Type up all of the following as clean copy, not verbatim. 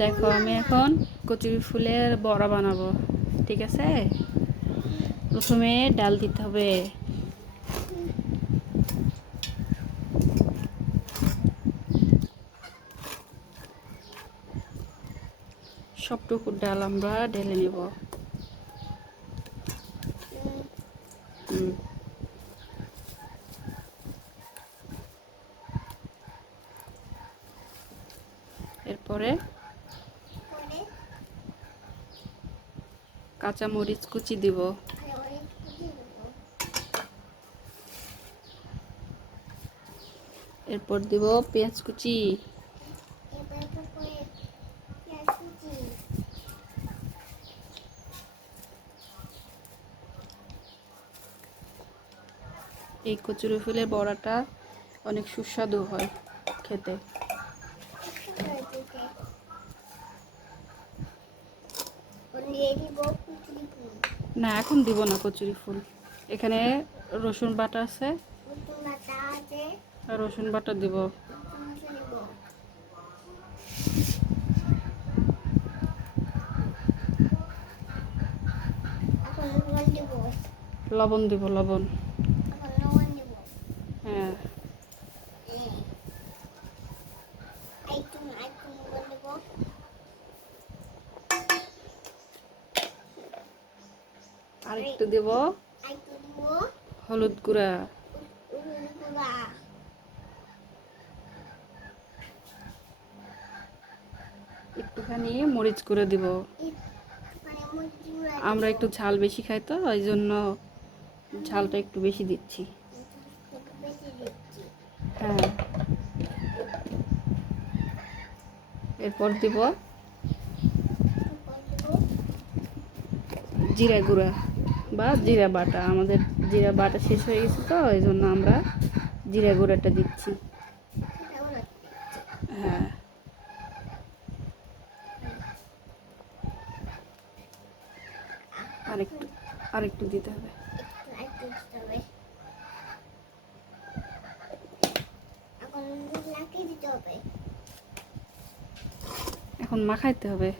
দেখো আমি এখন কচুরি ফুলের বড়া বানাবো, ঠিক আছে? প্রথমে ডাল দিতে হবে। সবটুকু ডাল আমরা ঢেলে নেব। এরপরে কাঁচা মরিচ কুচি দিব। এরপর দিব পেঁয়াজ কুচি। এই কচুরি ফুলের বড়াটা অনেক সুস্বাদু হয় খেতে। না, এখন দিব না কচুরি ফুল। এখানে রসুন বাটা আছে, রসুন বাটা দিব। লবণ দিব, লবণ। হ্যাঁ, আর একটু দেব হলুদ গুঁড়া। একটুখানি মরিচ গুঁড়ো দিব। আমরা একটু ঝাল বেশি খাই, তো ওই জন্য ঝালটা একটু বেশি দিচ্ছি। হ্যাঁ, এরপর দিব জিরা গুঁড়া বা জিরা বাটা। আমাদের জিরা বাটা শেষ হয়ে গেছে, তো এই জন্য আমরা জিরা গুঁড়াটা দিচ্ছি। হ্যাঁ, আরেকটু দিতে হবে। এখন মাখাইতে হবে।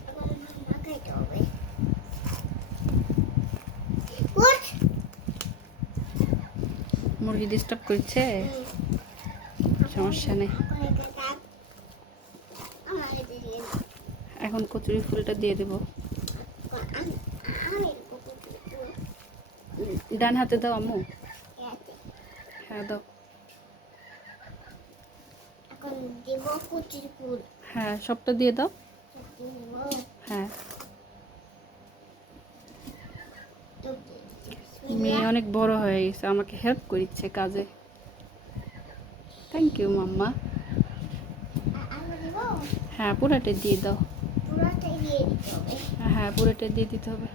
মুরগি ডিস্টার্ব করছে, সমস্যা নেই। এখন কচুরি ফুলটা দিয়ে দেব। ডান হাতে দাও আম্মু। হ্যাঁ, দাও। হ্যাঁ, সবটা দিয়ে দাও। হ্যাঁ, মেয়ে অনেক বড় হয়ে গেছে, আমাকে হেল্প করছে কাজে। থ্যাংক ইউ মাম্মা। হ্যাঁ, পুরাটা দিয়ে দাও। হ্যাঁ, পুরোটা দিয়ে দিতে হবে।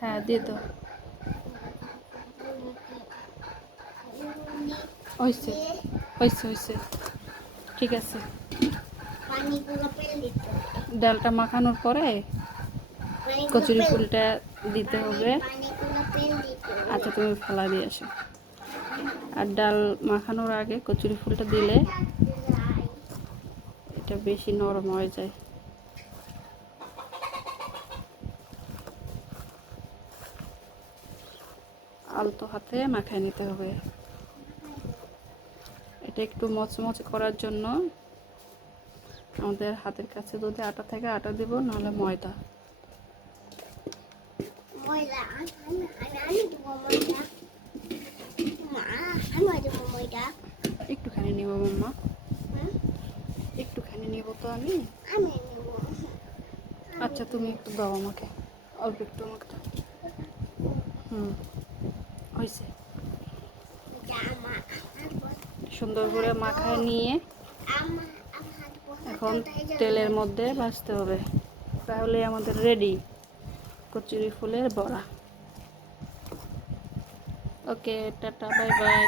হ্যাঁ, দিয়ে দাও। হয়েছে, হয়েছে, হয়েছে, ঠিক আছে। ডালটা মাখানোর পরে কচুরি ফুলটা দিতে হবে। আচ্ছা, তুমি ফেলা দিয়ে আসো। আর ডাল মাখানোর আগে কচুরি ফুলটা দিলে এটা বেশি নরম হয়ে যায়। আলতো হাতে মাখায় নিতে হবে। এটা একটু মচমচে করার জন্য আমাদের হাতের কাছে যদি আটা থাকে আটা দিব, নাহলে ময়দা। একটুখানি নিব মাম্মা, একটুখানি নিব তো আমি। আচ্ছা, তুমি একটু দাও আমাকে, অল্প একটু আমাকে দাও। হয়েছে। সুন্দর করে মাখায় নিয়ে এখন তেলের মধ্যে ভাজতে হবে, তাহলে আমাদের রেডি কচুরি ফুলের বড়া। ওকে, টাটা, বাই বাই।